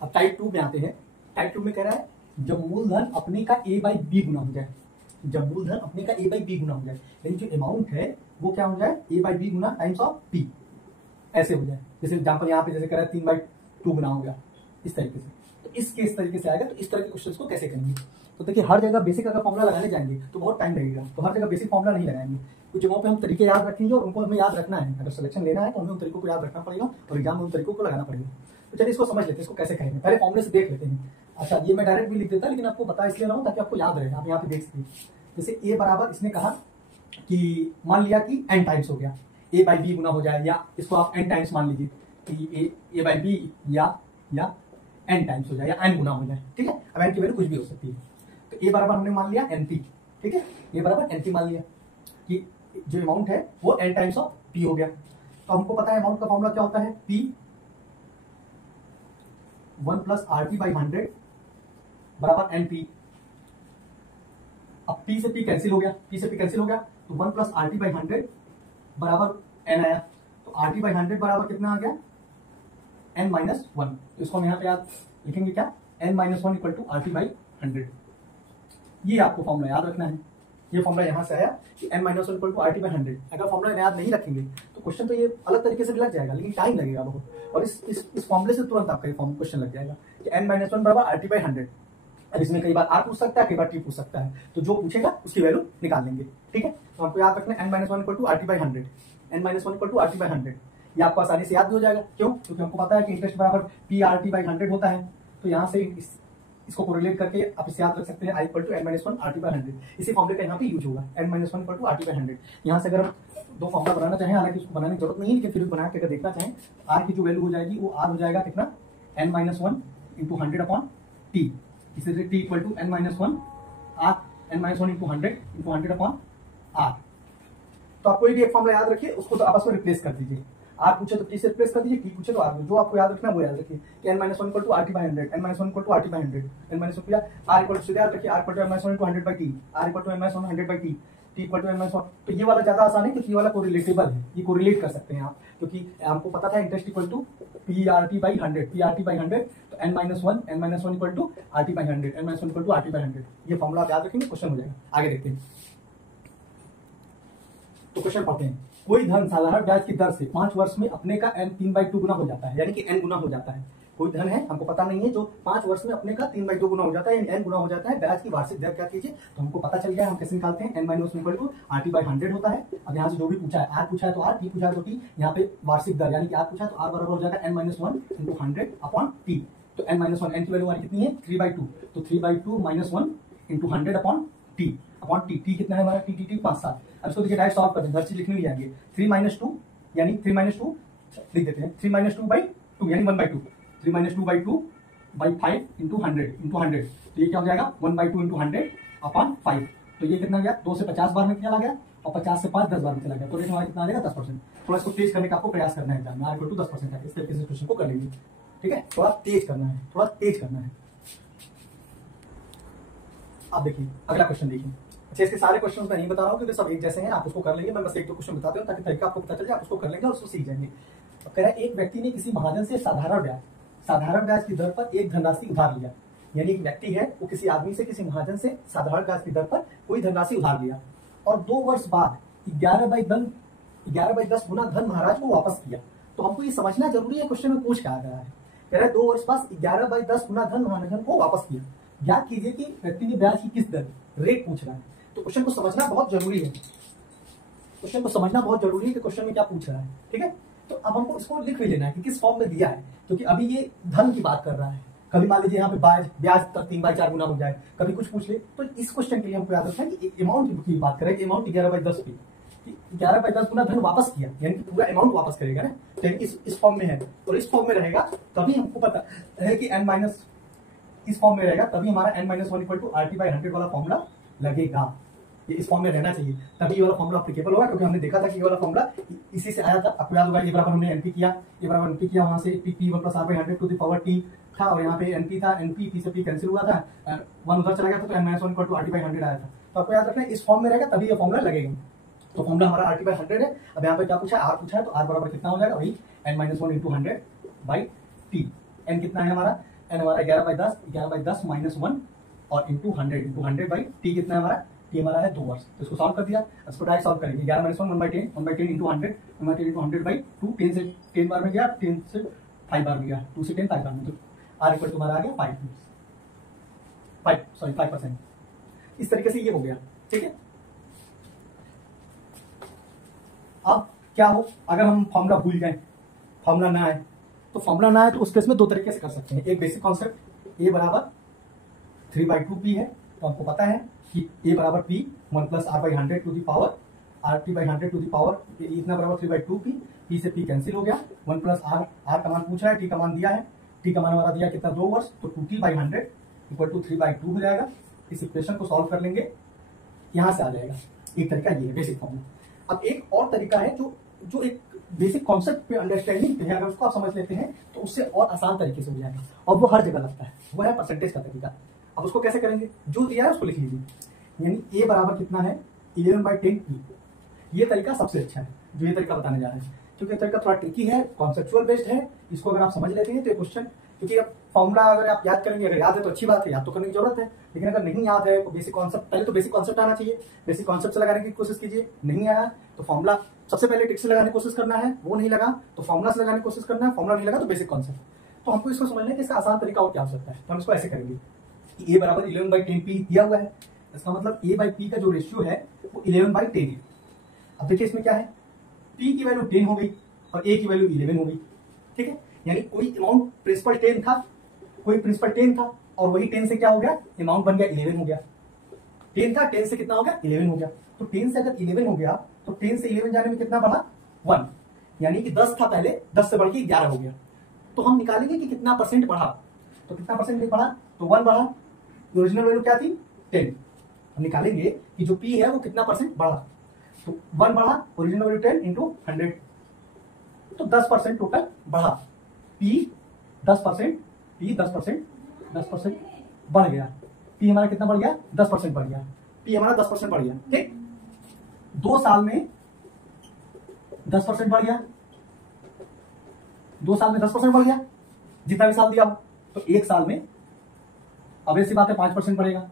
अब टाइप 2 में आते हैं। टाइप 2 में कह रहा है जब मूलधन अपने का a बाई बी गुना हो जाए, जब मूलधन अपने का a बाई बी गुना हो जाए, यानी जो अमाउंट है वो क्या हो जाए, a बाई बी गुना टाइम्स ऑफ p, ऐसे हो जाए। जैसे एग्जाम्पल यहाँ पे जैसे कह रहा है 3/2 गुना हो गया, इस तरीके से। तो इसके इस तरीके से आएगा। तो इस तरह के क्वेश्चन को कैसे करेंगे, तो देखिए हर जगह बेसिक अगर फॉर्मुला लगाने जाएंगे तो बहुत टाइम लगेगा, तो हर जगह बेसिक फॉर्मुला नहीं लगाएंगे। कुछ जगहों पे हम तरीके याद रखेंगे और उनको हमें याद रखना है। अगर सिलेक्शन लेना है तो हमें उन तरीकों को याद रखना पड़ेगा और एग्जाम में उन तरीकों को लगाना पड़ेगा। तो चलिए इसको समझ लेते हैं, इसको कैसे करेंगे। पहले फॉर्मुले से देख लेते हैं। अच्छा, ये मैं डायरेक्ट भी लिख देता, लेकिन आपको बता इसलिए रहा हूँ ताकि आपको याद रहे। आप यहाँ पे देख सकते जैसे ए बराबर, इसने कहा कि मान लिया कि n टाइम्स हो गया, a बाई बी गुना हो जाए, या इसको आप n टाइम्स मान लीजिए कि a बाई बी या n टाइम्स हो जाए या n गुना हो जाए, ठीक है। अब n की वैल्यू कुछ भी हो सकती है। तो a बराबर हमने मान लिया np, ठीक है, a बराबर np मान लिया कि जो अमाउंट है वो n टाइम्स ऑफ p हो गया। तो हमको पता है अमाउंट का फॉर्मूला क्या होता है, p 1 प्लस RT बाई 100 बराबर np। अब p से p कैंसिल हो गया, p से p कैंसिल हो गया, तो 1 प्लस RT बाई 100 बराबर n आया। तो RT बाई 100 बराबर कितना आ गया, n माइनस 1। तो इसको हम यहाँ पे याद लिखेंगे क्या, n minus 1 equal to RT by 100। ये आपको फॉर्मूला याद रखना है। ये फॉर्मूला यहाँ से आया कि n minus 1 equal to RT by 100। अगर फॉर्मूला याद नहीं रखेंगे तो क्वेश्चन तो ये अलग तरीके से भी लग जाएगा, लेकिन टाइम लगेगा बहुत। और इस फॉर्मूले से तुरंत आपका ये क्वेश्चन लग जाएगा कि n माइनस 1 बराबर RT बाई 100। अब इसमें कई बार R पूछ सकता है, कई बार T पूछ सकता है, तो जो पूछेगा उसकी वैल्यू निकाल लेंगे, ठीक है। तो आपको याद रखना है n minus 1 equal to RT by 100, n minus 1 equal to RT by 100। ये आपको आसानी से याद भी हो जाएगा। क्यों, क्योंकि हमको पता है कि इंटरेस्ट बराबर P RT बाई 100 होता है। तो यहाँ से इसको कोरिलेट करके आप इसे याद रख सकते हैं, I equal to n minus 1 RT by 100। इसी फॉर्मूले का यहाँ पे यूज होगा, n minus 1 equal to RT by 100। यहाँ से अगर हम दो फॉर्मूला बनाना चाहें, हालांकि उसको बनाने की जरूरत नहीं है, लेकिन फिर बना के अगर देखना चाहें, R की जो वैल्यू हो जाएगी वो R हो जाएगा कितना, n minus 1 into 100 upon T। इसी तरह T equal to n minus 1 R, n minus 1 into 100 upon R। तो आप कोई भी एक फॉर्मूला याद रखिए, उसको तो आपस में रिप्लेस कर दीजिए। R पूछे तो T से रिप्लेस कर दीजिए, T पूछे तो R। जो आपको याद रखना है वो याद रखिए कि n minus 1 equal to RT by 100, n minus 1 equal to RT by 100, n minus 1 R equal to सीधे याद रखिए, R equal to n minus 1 into 100 by T, R equal to n minus 1 100 by T, T equal to n minus 1। तो ये वाला ज्यादा आसान है क्योंकि ये वाला कोरिलेटेबल है, ये कोरिलेट कर सकते हैं आप, क्योंकि हमको पता था interest equal to PRT by 100, PRT by 100। तो n minus 1 equal to RT by 100, n minus 1 equal to RT by 100। ये फॉर्मूला आप याद रखेंगे, क्वेश्चन हो जाएगा। आगे देखते हैं, तो क्वेश्चन पढ़ते हैं। कोई धन साधारण ब्याज की दर से 5 वर्ष में अपने का n 3/2 गुना हो जाता है, यानी कि n गुना हो जाता है। कोई धन है, हमको पता नहीं है, जो 5 वर्ष में अपने का 3/2 गुना हो जाता है, n गुना हो जाता है। ब्याज की वार्षिक दर क्या कीजिए, तो हमको पता चल गया, हम कैसे निकालते हैं, n minus 1 equal to RT by 100 होता है। अब यहाँ से जो भी पूछा है, R पूछा है तो R, T पूछा है तो T। यहाँ पे वार्षिक दर यानी कि R पूछा है तो R बराबर हो जाएगा n minus 1 into 100 upon T। तो n माइनस 1, n की वैल्यू हमारी कितनी है, 3/2। तो 3/2 minus 1 into 100 upon T, upon T। T कितना है हमारा, T 5 7। अब इसको देखिए डायरेक्ट सॉल्व कर दें, हर चीज लिखने में आएंगे। 3 माइनस 2 यानी 3 माइनस 2 लिख देते हैं, 3 माइनस 2 बाई 2 यानी 1/2। 3 माइनस 2 बाई 2 बाई 5 इंटू 100। तो ये क्या हो जाएगा, 1/2 इंटू 100 अपॉन 5। तो ये कितना गया, 2 से 50 बार में चला गया और 50 से 5 10 बार में चला गया। तो रेट हमारा कितना आ जाएगा, 10%। थोड़ा इसको तेज करने का आपको प्रयास करना है, एग्जाम में R इक्वल टू 10% है, इस तरीके से क्वेश्चन को कर लेंगे, ठीक है। थोड़ा तेज करना है, थोड़ा तेज करना है। आप देखिए अगला क्वेश्चन देखिए। अच्छा, इसके सारे क्वेश्चन मैं नहीं बता रहा हूँ क्योंकि सब एक जैसे हैं, आप उसको कर लेंगे। मैं बस एक दो क्वेश्चन बताता हूँ ताकि तरीका आपको पता चल जाए, आप उसको कर लेंगे और उसको सीख जाएंगे। अब कह रहा है एक व्यक्ति ने किसी महाजन से साधारण ब्याज की दर पर एक धनराशि उधार लिया। यानी एक व्यक्ति है, वो किसी आदमी से, किसी महाजन से साधारण ब्याज की दर पर कोई धनराशि उधार लिया और 2 वर्ष बाद 11/10 गुना धन महाराज को वापस किया। तो हमको ये समझना जरूरी है, क्वेश्चन में पूछ क्या आ रहा है। कह रहा है 2 वर्ष बाद 11/10 गुना धन महाजन को वापस किया। याद कीजिए कि व्यक्ति ने ब्याज की किस दर, रेट पूछ रहा है। तो क्वेश्चन को समझना बहुत जरूरी है, क्वेश्चन को समझना बहुत जरूरी है कि क्वेश्चन में क्या पूछ रहा है, ठीक है। तो अब हमको इसको लिख भी लेना है कि किस फॉर्म में दिया है, क्योंकि अभी ये धन की बात कर रहा है। कभी मान लीजिए यहाँ पे ब्याज 3/4 गुना हो जाए, कभी कुछ पूछ ले। तो इस क्वेश्चन के लिए हमको याद रखना है कि अमाउंट की बात करें, अमाउंट 11/10 की, 11/10 गुना धन वापस किया, यानी कि पूरा अमाउंट वापस करेगा ना। तो इस फॉर्म में है, और इस फॉर्म में रहेगा तभी हमको पता है कि n माइनस, इस फॉर्म में रहेगा तभी हमारा n minus 1 equal to RT by 100 वाला फॉर्मूला लगेगा। ये इस फॉर्म में रहना चाहिए, तभी ये वाला फॉर्मूला एप्लीकेबल होगा। क्योंकि हमने देखा था कि ये वाला फॉर्मूला इसी से आया था, आपको याद होगा। ये बराबर हमने NP किया, ये बराबर NP किया, वहां से P 1 plus R by 100 to the power T था, और यहाँ पे NP था, NP P से P कैंसिल हुआ था, 1 उधर चला गया था, तो n minus 1 equal to RT by 100 आया था। तो आपको याद रखना है इस फॉर्म में रहेगा तभी ये फॉर्मूला लगेगा। तो फॉर्मूला हमारा RT बाई 100 है। अब यहाँ पे क्या पूछा है, R पूछा है, तो R बराबर कितना हो जाएगा, वही n minus 1 into 100 by T। n कितना है हमारा, एन हमारा 11/10 माइनस 1 और इंटू 100 बाई टी कितना है हमारा, टी हमारा है 2 वर्ष। तो इसको सॉल्व कर दिया, इसको डायरेक्ट सॉल्व करेंगे। 11 माइनस 1/10 1/10 इंटू 100 1/10 इंटू 100 बाई 2, 10 से 10 बार में गया, 10 से 5 बार में गया, 2 से 10 5 बार में, तो आर इक्वल तुम्हारा आ गया 5%। इस तरीके से ये हो गया, ठीक है। अब क्या हो, अगर हम फॉर्मूला भूल जाए, फॉर्मूला ना आए, तो फॉर्मूला ना आए तो उस केस में दो तरीके से कर सकते हैं। एक बेसिक कॉन्सेप्ट ए बराबर 3/2p है, तो आपको पता है कि ए बराबर p 1 plus r/100 to the power rt/100 to the power इतना बराबर 3/2p, p से p कैंसिल हो गया, 1 प्लस r का मान पूछ रहा है, t का मान दिया है, t का मान हमारा दिया कितना 2 वर्ष, तो 2t/100 इक्वल टू 3/2 हो जाएगा। इस इक्वेशन को सॉल्व कर लेंगे, यहां से आ जाएगा। एक तरीका ये है बेसिक फॉर्मूला। अब एक और तरीका है जो एक बेसिक कॉन्सेप्ट पे अंडरस्टैंडिंग पे है, अगर उसको आप समझ लेते हैं तो उससे और आसान तरीके से हो जाएगा, और वो हर जगह लगता है, वो है परसेंटेज का तरीका। अब उसको कैसे करेंगे, जो दिया है उसको लिख लीजिए, यानी a बराबर कितना है 11/10p। ये तरीका सबसे अच्छा है जो ये तरीका बताने जा रहे हैं, क्योंकि ये तरीका थोड़ा ट्रिकी है, कॉन्सेप्चुअल बेस्ड है। इसको अगर आप समझ लेते हैं तो ये क्वेश्चन, क्योंकि अब फॉर्मूला अगर आप याद करेंगे, अगर याद है तो अच्छी बात है, याद तो करने की जरूरत है, लेकिन अगर नहीं याद है तो बेसिक कॉन्सेप्ट, पहले तो बेसिक कॉन्सेप्ट आना चाहिए, बेसिक कॉन्सेप्ट से लगाने की कोशिश कीजिए। नहीं आया तो फॉर्मूला सबसे पहले ट्रिक से लगाने की कोशिश करना है, वो नहीं लगा तो फॉर्मूला से लगाने की कोशिश करना है, फॉर्मूला नहीं लगा तो बेसिक कॉन्सेप्ट। तो हमको इसको समझने के इसका आसान तरीका और क्या हो सकता है, तो हम इसको ऐसे करेंगे कि a बराबर 11/10p दिया हुआ है, इसका मतलब a/p का जो रेशियो है वो 11/10 है। अब देखिए इसमें क्या है, p की वैल्यू 10 हो गई और a की वैल्यू 11 हो गई, ठीक है। यानी कोई अमाउंट प्रिंसिपल 10 था, कोई प्रिंसिपल 10 था, और वही 10 से क्या हो गया, अमाउंट बन गया 11 हो गया। 10 था, 10 से कितना हो गया 11 हो गया। तो 10 से अगर 11 हो गया तो 10 से 11 जाने में कितना बढ़ा 1, यानी कि 10 था पहले, 10 से बढ़ के 11 हो गया। तो हम निकालेंगे कि कितना परसेंट बढ़ा, तो कितना परसेंट बढ़ा, तो 1 बढ़ा, ओरिजिनल वैल्यू क्या थी 10। हम निकालेंगे कि जो p है वो कितना परसेंट बढ़ा, तो 1 बढ़ा, ओरिजिनल वैल्यू 10 इंटू 100, तो 10% टोटल बढ़ा। p 10%, p 10% बढ़ गया, p हमारा कितना बढ़ गया 10% बढ़ गया, p हमारा 10% बढ़ गया, ठीक। 2 साल में 10% बढ़ गया, 2 साल में 10% बढ़ गया, जितना भी साल दिया हो। तो 1 साल में अब ऐसी बात है 5% बढ़ेगा,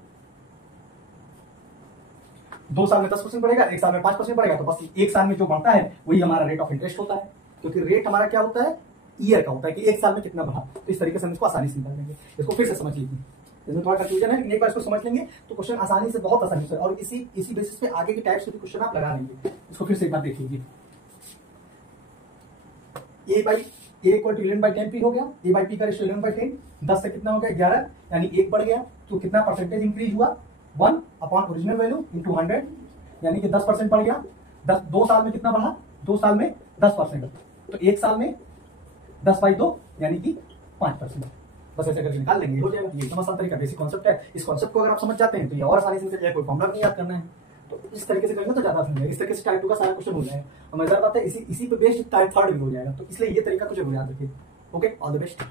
2 साल में 10% बढ़ेगा, 1 साल में 5% बढ़ेगा। तो बस 1 साल में जो बढ़ता है वही हमारा रेट ऑफ इंटरेस्ट होता है, क्योंकि रेट हमारा क्या होता है ईयर का होता है कि 1 साल में कितना बढ़ा। तो इस तरीके से हम इसको आसानी से निकाल लेंगे। इसको फिर से समझ लीजिए, इसमें थोड़ा कंफ्यूजन है, लेकिन एक बार इसको समझ लेंगे तो क्वेश्चन आसानी से, बहुत आसानी से, और इसी बेसिस पे आगे के टाइप्स के क्वेश्चन आप लगा लेंगे। इसको फिर से एक बार देख लीजिए, a इक्वल टू 11/10p हो गया, a/p का रेशियो 11/10, 10 से कितना हो गया 11, यानी 1 बढ़ गया, तो कितना परसेंटेज इंक्रीज हुआ 1 अपॉन ओरिजिनल वैल्यू इंटू 100, यानी कि 10% बढ़ गया। 2 साल में कितना बढ़ा, 2 साल में 10%, तो 1 साल में 10/2 यानी कि 5%। बस ऐसे करके निकाल लेंगे, हो जाएगा। ये एकदम आसान तरीका, बेसिक कॉन्सेप्ट है। इस कॉन्सेप्ट को अगर आप समझ जाते हैं तो ये और आसानी से निकल जाएगा, कोई फॉर्मूला नहीं याद करना है। तो इस तरीके से करेंगे तो ज्यादा आसान है। इस तरीके से टाइप 2 का सारा क्वेश्चन हो जाएगा, और मजेदार बात है इसी पे बेस्ड टाइप 3 भी हो जाएगा। तो इसलिए ये तरीका कुछ जरूर याद रखिए। Okay, all the best.